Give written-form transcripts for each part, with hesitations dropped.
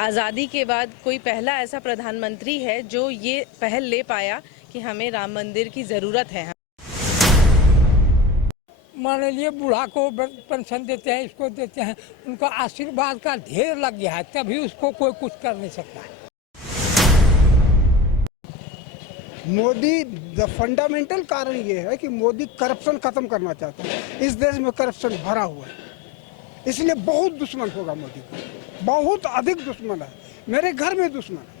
आज़ादी के बाद कोई पहला ऐसा प्रधानमंत्री है जो ये पहल ले पाया कि हमें राम मंदिर की ज़रूरत है। मान लीजिए बूढ़ा को पेंशन देते हैं, इसको देते हैं, उनका आशीर्वाद का ढेर लग गया है, तभी उसको कोई कुछ कर नहीं सकता है। मोदी फंडामेंटल कारण ये है कि मोदी करप्शन खत्म करना चाहता है। इस देश में करप्शन भरा हुआ है, इसलिए बहुत दुश्मन होगा मोदी को, बहुत अधिक दुश्मन है। मेरे घर में दुश्मन है।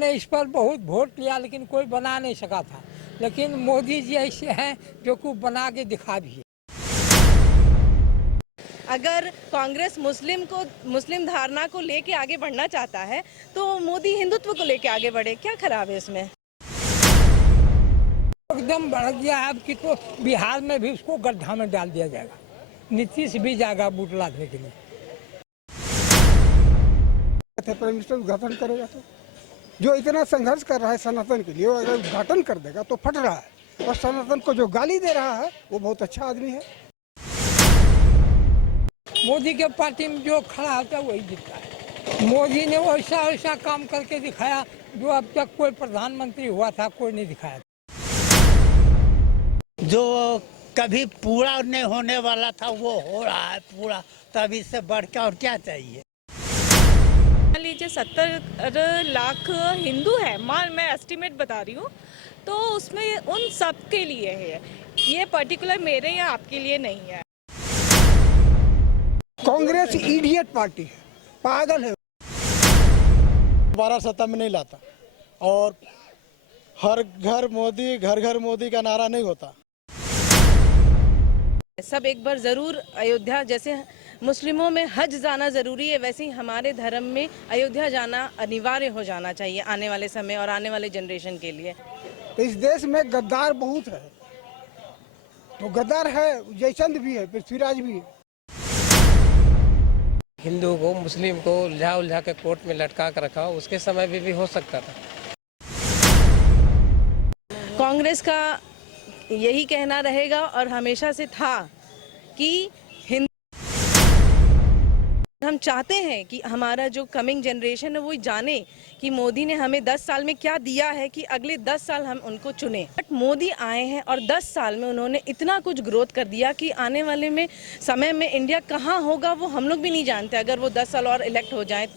ने इस पर बहुत वोट लिया लेकिन कोई बना नहीं सका था, लेकिन मोदी जी ऐसे हैं जो कुछ बना के दिखा भी है। अगर कांग्रेस मुस्लिम धारणा को लेके आगे बढ़ना चाहता है तो मोदी हिंदुत्व को लेके आगे बढ़े, क्या खराब है इसमें? एकदम बढ़ गया है अब कि तो बिहार में भी उसको गड्ढा में डाल दिया जाएगा, नीतीश भी जाएगा वोट लादने के लिए। प्राइम मिनिस्टर उद्घाटन करेगा तो जो इतना संघर्ष कर रहा है सनातन के लिए, अगर उद्घाटन कर देगा तो फट रहा है। और सनातन को जो गाली दे रहा है वो बहुत अच्छा आदमी है। मोदी के पार्टी में जो खड़ा होता है वही जीतता है। मोदी ने वैसा वैसा काम करके दिखाया जो अब तक कोई प्रधानमंत्री हुआ था कोई नहीं दिखाया। जो कभी पूरा नहीं होने वाला था वो हो रहा है पूरा, तब इससे बढ़ के और क्या चाहिए। मान लीजिए 70 लाख हिंदू है, मैं एस्टिमेट बता रही हूँ, तो उसमें उन सब के लिए है, ये पर्टिकुलर मेरे या आपके लिए नहीं है। कांग्रेस इडियट पार्टी है, पागल है। दोबारा सत्ता में नहीं लाता और हर घर मोदी, घर घर मोदी का नारा नहीं होता। सब एक बार जरूर अयोध्या, जैसे मुस्लिमों में हज जाना जरूरी है वैसे ही हमारे धर्म में अयोध्या जाना अनिवार्य हो जाना चाहिए आने वाले समय और आने वाले जनरेशन के लिए। इस देश में गद्दार बहुत है, तो गद्दार है, जयचंद भी है, पृथ्वीराज भी है। हिंदू को मुस्लिम को उलझा के कोर्ट में लटका कर रखा, उसके समय में भी हो सकता था। कांग्रेस का यही कहना रहेगा और हमेशा से था कि हम चाहते हैं कि हमारा जो कमिंग जनरेशन है वो जाने कि मोदी ने हमें 10 साल में क्या दिया है कि अगले 10 साल हम उनको चुने। बट मोदी आए हैं और 10 साल में उन्होंने इतना कुछ ग्रोथ कर दिया कि आने वाले में समय में इंडिया कहाँ होगा वो हम लोग भी नहीं जानते अगर वो 10 साल और इलेक्ट हो जाए तो।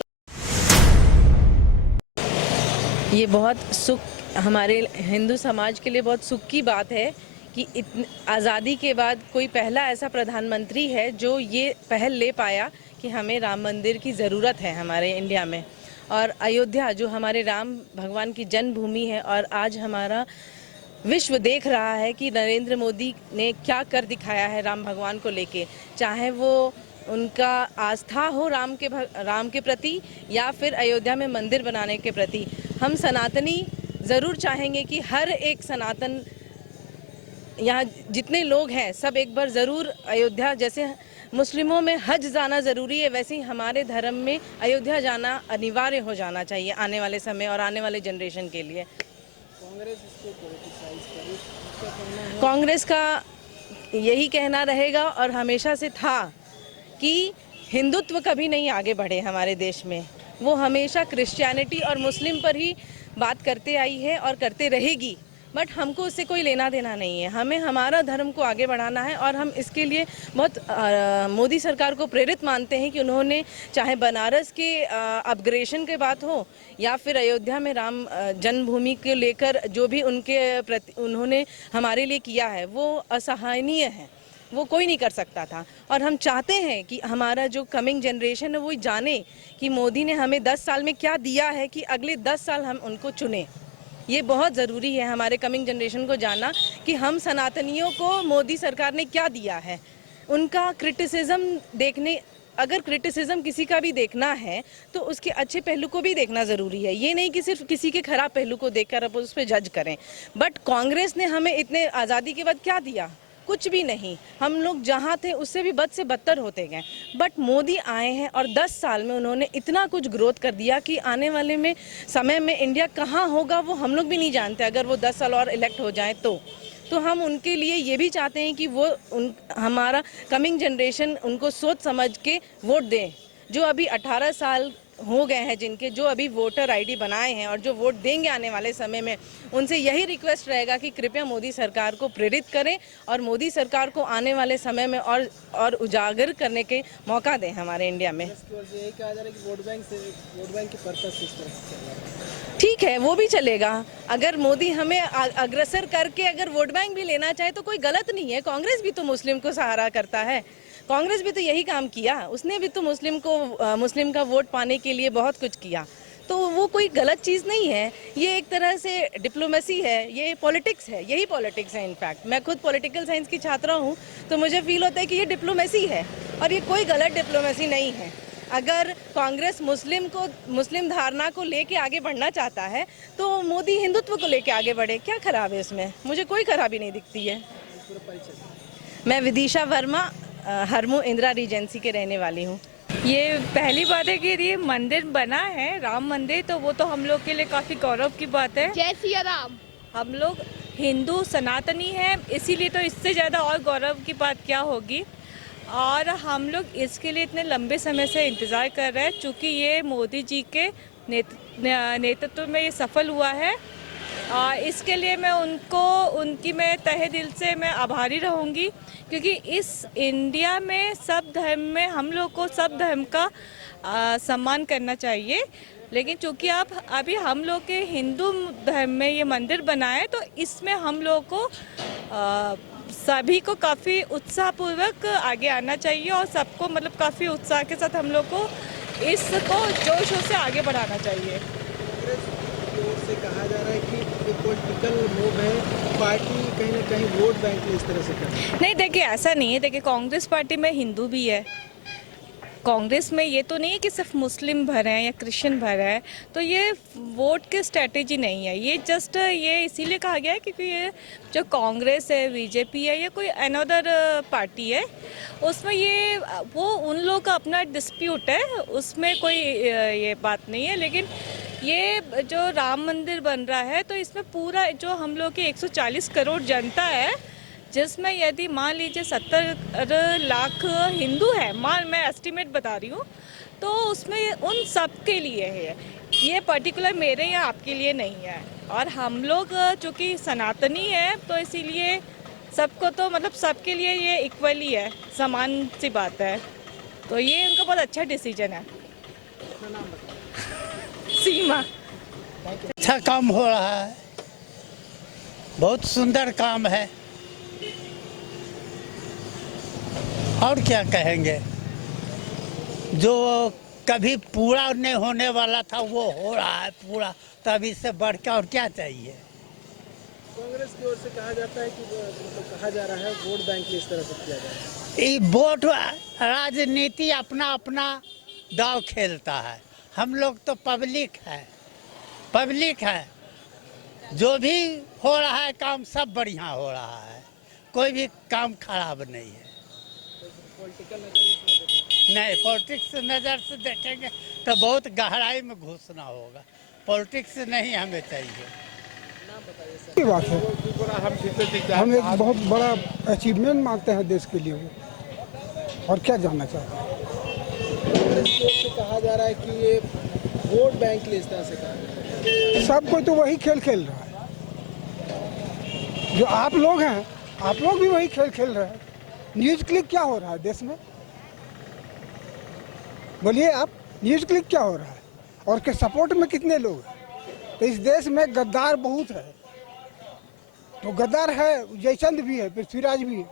ये बहुत सुख, हमारे हिंदू समाज के लिए बहुत सुख की बात है कि आज़ादी के बाद कोई पहला ऐसा प्रधानमंत्री है जो ये पहल ले पाया कि हमें राम मंदिर की ज़रूरत है हमारे इंडिया में। और अयोध्या जो हमारे राम भगवान की जन्मभूमि है, और आज हमारा विश्व देख रहा है कि नरेंद्र मोदी ने क्या कर दिखाया है राम भगवान को लेके, चाहे वो उनका आस्था हो राम के प्रति या फिर अयोध्या में मंदिर बनाने के प्रति। हम सनातनी ज़रूर चाहेंगे कि हर एक सनातन, यहाँ जितने लोग हैं सब एक बार ज़रूर अयोध्या, जैसे मुस्लिमों में हज जाना ज़रूरी है वैसे ही हमारे धर्म में अयोध्या जाना अनिवार्य हो जाना चाहिए आने वाले समय और आने वाले जनरेशन के लिए। कांग्रेस का यही कहना रहेगा और हमेशा से था कि हिंदुत्व कभी नहीं आगे बढ़े हमारे देश में, वो हमेशा क्रिश्चियनिटी और मुस्लिम पर ही बात करते आई है और करते रहेगी। बट हमको उससे कोई लेना देना नहीं है, हमें हमारा धर्म को आगे बढ़ाना है और हम इसके लिए बहुत मोदी सरकार को प्रेरित मानते हैं कि उन्होंने चाहे बनारस के अपग्रेडेशन के बात हो या फिर अयोध्या में राम जन्मभूमि को लेकर जो भी उन्होंने हमारे लिए किया है वो असहनीय है, वो कोई नहीं कर सकता था। और हम चाहते हैं कि हमारा जो कमिंग जनरेशन है वो जाने कि मोदी ने हमें 10 साल में क्या दिया है कि अगले 10 साल हम उनको चुने। ये बहुत ज़रूरी है हमारे कमिंग जनरेशन को जानना कि हम सनातनियों को मोदी सरकार ने क्या दिया है। उनका क्रिटिसिज्म देखने, अगर क्रिटिसिज्म किसी का भी देखना है तो उसके अच्छे पहलू को भी देखना ज़रूरी है, ये नहीं कि सिर्फ किसी के खराब पहलू को देखकर आप उस पर जज करें। बट कांग्रेस ने हमें इतने आज़ादी के बाद क्या दिया? कुछ भी नहीं, हम लोग जहाँ थे उससे भी बद से बदतर होते गए। बट मोदी आए हैं और 10 साल में उन्होंने इतना कुछ ग्रोथ कर दिया कि आने वाले में समय में इंडिया कहाँ होगा वो हम लोग भी नहीं जानते अगर वो 10 साल और इलेक्ट हो जाए तो। तो हम उनके लिए ये भी चाहते हैं कि वो हमारा कमिंग जनरेशन उनको सोच समझ के वोट दें। जो अभी 18 साल हो गए हैं जिनके, जो अभी वोटर आईडी बनाए हैं और जो वोट देंगे आने वाले समय में, उनसे यही रिक्वेस्ट रहेगा कि कृपया मोदी सरकार को प्रेरित करें और मोदी सरकार को आने वाले समय में और उजागर करने के मौका दें हमारे इंडिया में। यही कहा जा रहा है कि वोट बैंक के पर्पस से इस तरह से चल रहा है। ठीक है, वो भी चलेगा। अगर मोदी हमें अग्रसर करके अगर वोट बैंक भी लेना चाहे तो कोई गलत नहीं है। कांग्रेस भी तो मुस्लिम को सहारा करता है, कांग्रेस भी तो यही काम किया, उसने भी तो मुस्लिम का वोट पाने के लिए बहुत कुछ किया, तो वो कोई गलत चीज़ नहीं है। ये एक तरह से डिप्लोमेसी है, ये पॉलिटिक्स है, यही पॉलिटिक्स है। इनफैक्ट मैं खुद पॉलिटिकल साइंस की छात्रा हूँ, तो मुझे फील होता है कि ये डिप्लोमेसी है और ये कोई गलत डिप्लोमेसी नहीं है। अगर कांग्रेस मुस्लिम धारणा को लेके आगे बढ़ना चाहता है तो मोदी हिंदुत्व को लेके आगे बढ़े, क्या खराब है इसमें? मुझे कोई खराबी नहीं दिखती है। मैं विदिशा वर्मा, हरमू इंदिरा रीजेंसी के रहने वाली हूँ। ये पहली बात है कि ये मंदिर बना है, राम मंदिर, तो वो तो हम लोग के लिए काफ़ी गौरव की बात है। जय सिया राम। हम लोग हिंदू सनातनी हैं, इसीलिए तो इससे ज़्यादा और गौरव की बात क्या होगी। और हम लोग इसके लिए इतने लंबे समय से इंतज़ार कर रहे हैं, चूँकि ये मोदी जी के नेतृत्व में ये सफल हुआ है। इसके लिए मैं मैं तहे दिल से मैं आभारी रहूँगी, क्योंकि इस इंडिया में सब धर्म में हम लोग को सब धर्म का सम्मान करना चाहिए। लेकिन चूँकि अभी हम लोग के हिंदू धर्म में ये मंदिर बना है, तो इसमें हम लोग को सभी को काफ़ी उत्साहपूर्वक आगे आना चाहिए और सबको मतलब काफ़ी उत्साह के साथ हम लोग को इसको जोशों से आगे बढ़ाना चाहिए। कांग्रेस की ओर से कहा जा रहा है कि ये पॉलिटिकल मूव है, पार्टी कहीं ना कहीं वोट बैंक इस तरह से कर रही है। नहीं, देखिए ऐसा नहीं है। देखिए कांग्रेस पार्टी में हिंदू भी है, कांग्रेस में ये तो नहीं है कि सिर्फ मुस्लिम भर हैं या क्रिश्चियन भर हैं, तो ये वोट की स्ट्रेटेजी नहीं है। ये जस्ट ये इसीलिए कहा गया है क्योंकि ये जो कांग्रेस है, बीजेपी है या कोई अनदर पार्टी है, उसमें ये वो उन लोगों का अपना डिस्प्यूट है, उसमें कोई ये बात नहीं है। लेकिन ये जो राम मंदिर बन रहा है, तो इसमें पूरा जो हम लोग की 140 करोड़ जनता है, जिसमें यदि मान लीजिए 70 लाख हिंदू है, मैं एस्टिमेट बता रही हूँ, तो उसमें उन सब के लिए है। ये पर्टिकुलर मेरे या आपके लिए नहीं है। और हम लोग चूँकि सनातनी है, तो इसीलिए सबको तो मतलब सबके लिए ये इक्वली है, समान सी बात है। तो ये उनका बहुत अच्छा डिसीजन है। सीमा। अच्छा काम हो रहा है, बहुत सुंदर काम है, और क्या कहेंगे। जो कभी पूरा नहीं होने वाला था वो हो रहा है पूरा, तब इससे बढ़ के और क्या चाहिए। कांग्रेस की ओर से कहा जाता है कि मतलब कहा जा रहा है वोट बैंक इस तरह से किया जा रहा है। ये वोट राजनीति अपना अपना दाव खेलता है, हम लोग तो पब्लिक है। जो भी हो रहा है काम सब बढ़िया हो रहा है, कोई भी काम खराब नहीं है। नहीं, पॉलिटिक्स नज़र से देखेंगे तो बहुत गहराई में घुसना होगा, पॉलिटिक्स नहीं हमें चाहिए। की बात है, हम एक बहुत बड़ा अचीवमेंट मानते हैं देश के लिए, वो और क्या जानना चाहते हैं। कांग्रेस की ओर से कहा जा रहा है कि ये वोट बैंक इस तरह से कहा जा रहा है। सब कोई तो वही खेल खेल रहा है, जो आप लोग हैं, आप लोग भी वही खेल खेल रहे हैं। न्यूज़ क्लिक क्या हो रहा है देश में, बोलिए आप, न्यूज़ क्लिक क्या हो रहा है और के सपोर्ट में कितने लोग हैं। तो इस देश में गद्दार बहुत है, तो गद्दार है, जयचंद भी है, पृथ्वीराज भी है,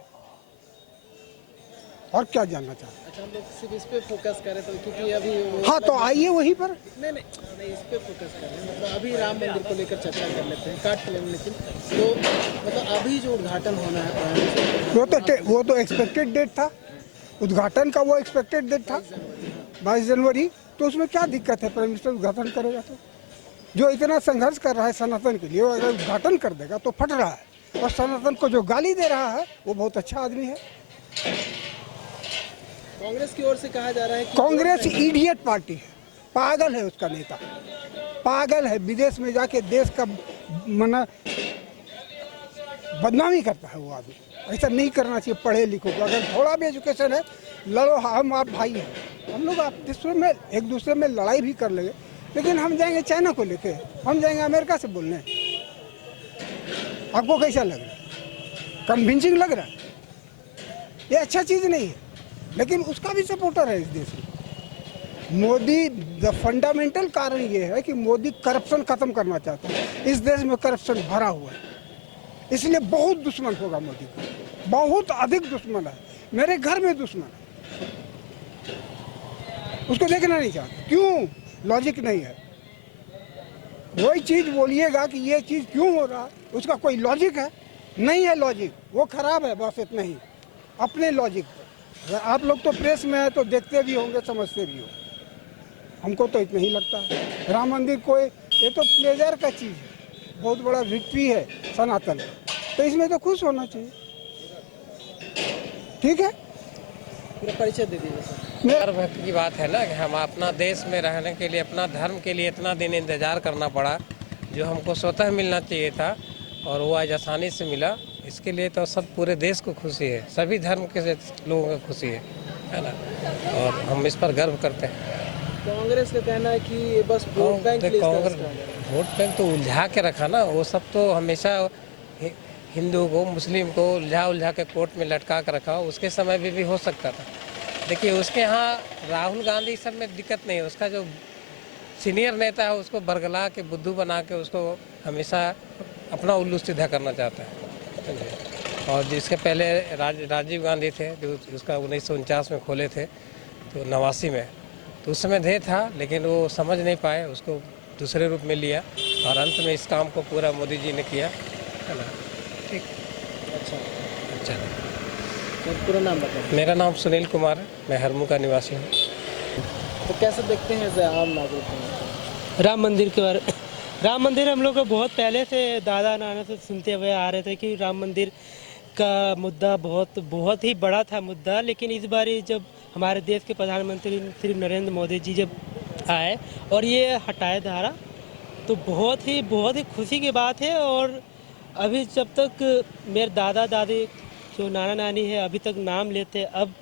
और क्या जानना चाहते हैं। अच्छा, हम लोग सिर्फ इस पे फोकस करें तो, क्योंकि अभी हाँ तो आइए वहीं पर। नहीं इस पे फोकस कर रहे हैं। मतलब अभी राम मंदिर को लेकर चर्चा कर लेते हैं, काट लें, लेकिन तो मतलब अभी जो उद्घाटन होना है वो तो एक्सपेक्टेड डेट था, उद्घाटन का वो एक्सपेक्टेड डेट था 22 जनवरी, तो उसमें क्या दिक्कत है। प्राइम मिनिस्टर उद्घाटन करेगा तो, जो इतना संघर्ष कर रहा है सनातन के लिए, वो अगर उद्घाटन कर देगा तो फट रहा है। और सनातन को जो गाली दे रहा है वो बहुत अच्छा आदमी है। कांग्रेस की ओर से कहा जा रहा है कि कांग्रेस इडियट पार्टी है, पागल है उसका नेता, पागल है। विदेश में जाके देश का बदनामी करता है वो आदमी। ऐसा नहीं करना चाहिए पढ़े लिखो को। अगर थोड़ा भी एजुकेशन है, लड़ो, हम आप भाई हैं। हम लोग आप दूसरे में एक दूसरे में लड़ाई भी कर लेंगे, लेकिन हम जाएंगे चाइना को लेके, हम जाएंगे अमेरिका से बोलने। आपको कैसा लग रहा है? कन्विंसिंग लग रहा है? ये अच्छा चीज़ नहीं है, लेकिन उसका भी सपोर्टर है इस देश में। मोदी, द फंडामेंटल कारण ये है कि मोदी करप्शन खत्म करना चाहता है। इस देश में करप्शन भरा हुआ है, इसलिए बहुत दुश्मन होगा मोदी का, बहुत अधिक दुश्मन है। मेरे घर में दुश्मन है, उसको देखना नहीं चाहता। क्यों? लॉजिक नहीं है। वही चीज़ बोलिएगा कि ये चीज़ क्यों हो रहा है, उसका कोई लॉजिक है? नहीं है लॉजिक, वो खराब है, बस इतना ही। अपने लॉजिक पर आप लोग तो प्रेस में है तो देखते भी होंगे, समझते भी होंगे। हमको तो इतना ही लगता है। राम मंदिर कोई, ये तो प्लेजर का चीज़ है, बहुत बड़ा विक्ट्री है सनातन, तो इसमें तो खुश होना चाहिए। ठीक है, पूरा परिचय दे दीजिए सर। गर्व की बात है ना कि हम अपना देश में रहने के लिए, अपना धर्म के लिए इतना दिन इंतजार करना पड़ा, जो हमको स्वतः मिलना चाहिए था और वो आज आसानी से मिला। इसके लिए तो सब पूरे देश को खुशी है, सभी धर्म के लोगों को खुशी है ना, और हम इस पर गर्व करते हैं। कांग्रेस का कहना है कि ये बस वोट बैंक के लिए इस तरह से करा जा रहा है। वोट बैंक तो उलझा के रखा ना, वो सब तो हमेशा हिंदू को, मुस्लिम को उलझा के कोर्ट में लटका कर रखा। उसके समय भी हो सकता था। देखिए, उसके यहाँ राहुल गांधी सब में दिक्कत नहीं है। उसका जो सीनियर नेता है उसको बरगला के, बुद्धू बना के उसको हमेशा अपना उल्लू सीधा करना चाहता है। और जिसके पहले राजीव गांधी थे, जो उसका 1949 में खोले थे, तो 89 में, तो उस समय ध्येय था, लेकिन वो समझ नहीं पाए, उसको दूसरे रूप में लिया और अंत में इस काम को पूरा मोदी जी ने किया, है ना। ठीक, अच्छा। तो पूरा नाम बताएं। मेरा नाम सुनील कुमार है, मैं हरमू का निवासी हूँ। तो कैसे देखते हैं एज आम नागरिक हैं? राम मंदिर के बारे, राम मंदिर हम लोग को बहुत पहले से दादा नाना से सुनते हुए आ रहे थे कि राम मंदिर का मुद्दा बहुत ही बड़ा था मुद्दा। लेकिन इस बार जब हमारे देश के प्रधानमंत्री श्री नरेंद्र मोदी जी जब आए और ये हटाए धारा, तो बहुत ही खुशी की बात है। और अभी जब तक मेरे दादा दादी जो नाना नानी है अभी तक नाम लेते, अब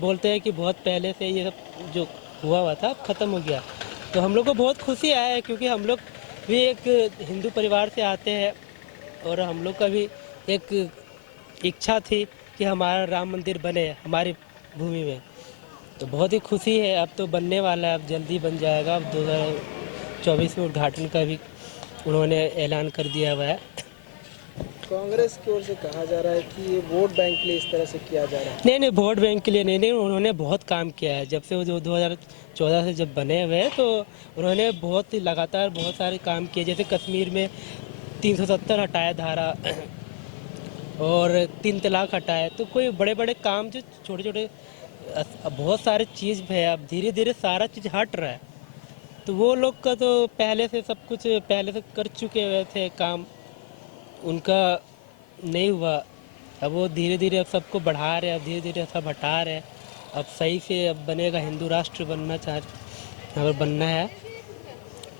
बोलते हैं कि बहुत पहले से ये सब जो हुआ था ख़त्म हो गया। तो हम लोग को बहुत खुशी आया है, क्योंकि हम लोग भी एक हिंदू परिवार से आते हैं और हम लोग का भी एक इच्छा थी कि हमारा राम मंदिर बने हमारी भूमि में। तो बहुत ही खुशी है, अब तो बनने वाला है, अब जल्दी बन जाएगा। अब 2024 में उद्घाटन का भी उन्होंने ऐलान कर दिया हुआ है। कांग्रेस की ओर से कहा जा रहा है कि ये वोट बैंक के लिए इस तरह से किया जा रहा है। नहीं, वोट बैंक के लिए नहीं, उन्होंने बहुत काम किया है। जब से वो 2014 से जब बने हुए हैं, तो उन्होंने बहुत ही लगातार बहुत सारे काम किए। जैसे कश्मीर में 370 हटाया धारा और 3 तलाक हटाए। तो कोई बड़े बड़े काम जो छोटे छोटे बहुत सारे चीज़ है, अब धीरे धीरे सारा चीज़ हट रहा है। तो वो लोग का तो पहले से सब कुछ पहले से कर चुके हुए थे काम, उनका नहीं हुआ। अब वो धीरे धीरे अब सबको बढ़ा रहे हैं, अब धीरे धीरे सब हटा रहे हैं। अब सही से अब बनेगा, हिंदू राष्ट्र बनना अगर बनना है,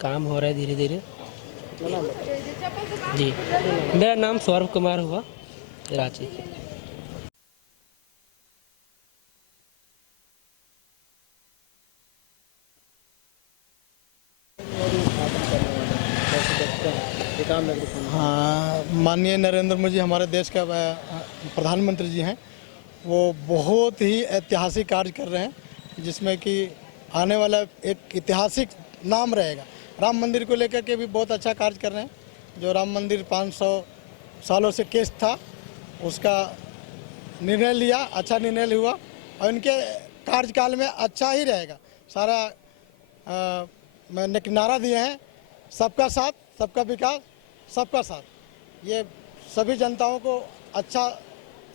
काम हो रहा है धीरे धीरे। जी, मेरा नाम सौरभ कुमार हुआ, रांची। हाँ, माननीय नरेंद्र मोदी हमारे देश का प्रधानमंत्री जी हैं। वो बहुत ही ऐतिहासिक कार्य कर रहे हैं, जिसमें कि आने वाला एक ऐतिहासिक नाम रहेगा। राम मंदिर को लेकर के भी बहुत अच्छा कार्य कर रहे हैं। जो राम मंदिर 500 सालों से केस था, उसका निर्णय लिया, अच्छा निर्णय हुआ और इनके कार्यकाल में अच्छा ही रहेगा। सारा मैंने नारा दिए हैं, सबका साथ, सबका विकास, सबका साथ। ये सभी जनताओं को अच्छा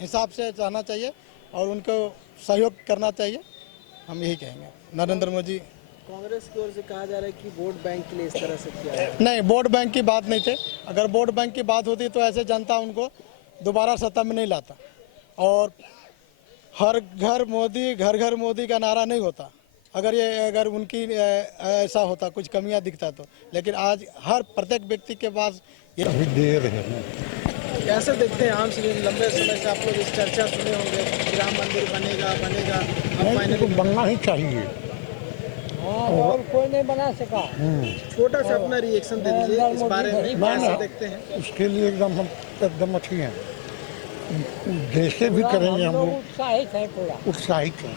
हिसाब से रहना चाहिए और उनको सहयोग करना चाहिए, हम यही कहेंगे। नरेंद्र मोदी। कांग्रेस की ओर से कहा जा रहा है कि वोट बैंक के लिए इस तरह से किया है। नहीं, वोट बैंक की बात नहीं थे। अगर वोट बैंक की बात होती तो ऐसे जनता उनको दोबारा सत्ता में नहीं लाता और हर घर मोदी, घर घर मोदी का नारा नहीं होता अगर उनकी ऐसा होता, कुछ कमियां दिखता तो। लेकिन आज हर प्रत्येक व्यक्ति के पास अभी दे रहे हैं कैसे देखते हैं आम से लंबे समय से आप लोग इस चर्चा सुने होंगे कि राम मंदिर बनेगा बनेगा, अब फाइनली बनना ही चाहिए। और कोई नहीं बना सका। छोटा सा अपना रिएक्शन दे दीजिए इस बारे में, कैसे देखते हैं? उसके लिए हम एकदम अच्छी हैं, जैसे भी करेंगे हम लोग उत्साहित है, पूरा उत्साहित हैं।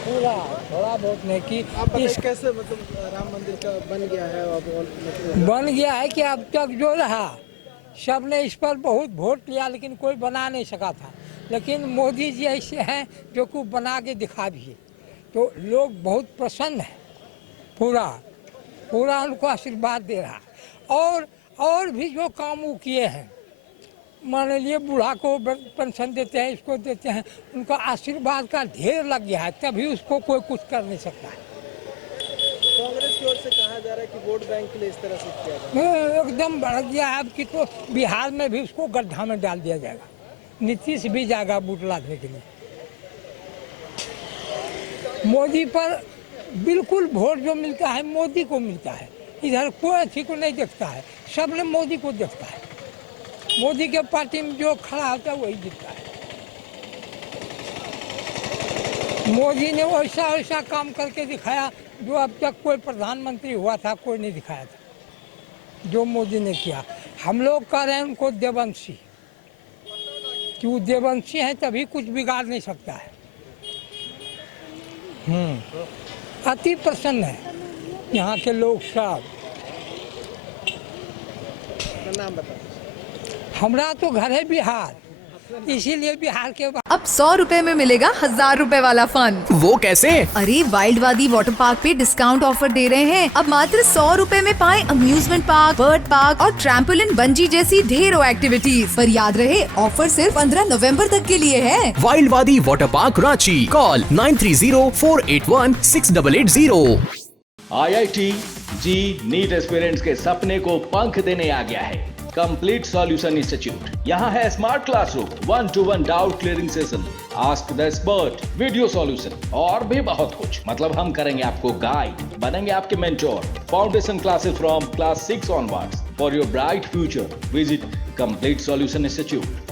पूरा थोड़ा बहुत नहीं कि आप बताइए कैसे मतलब राम मंदिर का बन गया है अब मतलब बन गया है कि अब तक जो रहा सब ने इस पर बहुत वोट लिया, लेकिन कोई बना नहीं सका था। लेकिन मोदी जी ऐसे हैं जो कुछ बना के दिखा दिए, तो लोग बहुत प्रसन्न हैं। पूरा पूरा उनको आशीर्वाद दे रहा। और भी जो काम वो किए हैं, मान लीजिए बूढ़ा को पेंशन देते हैं, इसको देते हैं, उनका आशीर्वाद का ढेर लग गया है, तभी उसको कोई कुछ कर नहीं सकता है। कांग्रेस की ओर से कहा जा रहा है कि वोट बैंक के लिए इस तरह से किया जा रहा है। एकदम बढ़ गया है अब कि तो बिहार में भी उसको गड्ढा में डाल दिया जाएगा। नीतीश भी जाएगा वोट लादने के लिए। मोदी पर बिल्कुल वोट जो मिलता है मोदी को मिलता है, इधर कोई अच्छी को नहीं देखता है, सबने मोदी को देखता है। मोदी के पार्टी में जो खड़ा होता है वही जीतता है। मोदी ने वैसा वैसा काम करके दिखाया जो अब तक कोई प्रधानमंत्री हुआ था कोई नहीं दिखाया था, जो मोदी ने किया। हम लोग कह रहे हैं उनको देवंशी, कि वो देवंशी है तभी कुछ बिगाड़ नहीं सकता है। अति प्रसन्न है यहाँ के लोग सब। अपना नाम बताओ। हमरा तो घर है बिहार, इसीलिए बिहार के अब 100 रुपए में मिलेगा 1000 रुपए वाला फन। वो कैसे? अरे वाइल्ड वादी वाटर पार्क पे डिस्काउंट ऑफर दे रहे हैं। अब मात्र 100 रुपए में पाएं अम्यूजमेंट पार्क, बर्ड पार्क और ट्रैम्पोलिन, बंजी जैसी ढेरों एक्टिविटीज। पर याद रहे ऑफर सिर्फ 15 नवंबर तक के लिए है। वाइल्ड वादी water park Ranchi, call 9304816880। IIT जी नीट एस्पिरेंट्स के सपने को पंख देने आ गया है कंप्लीट सॉल्यूशन इंस्टीट्यूट। यहाँ है smart classroom, 1-to-1 doubt clearing session, ask the expert, video solution और भी बहुत कुछ। मतलब हम करेंगे आपको गाइड, बनेंगे आपके mentor. Foundation classes from class 6 onwards for your bright future. Visit complete solution institute.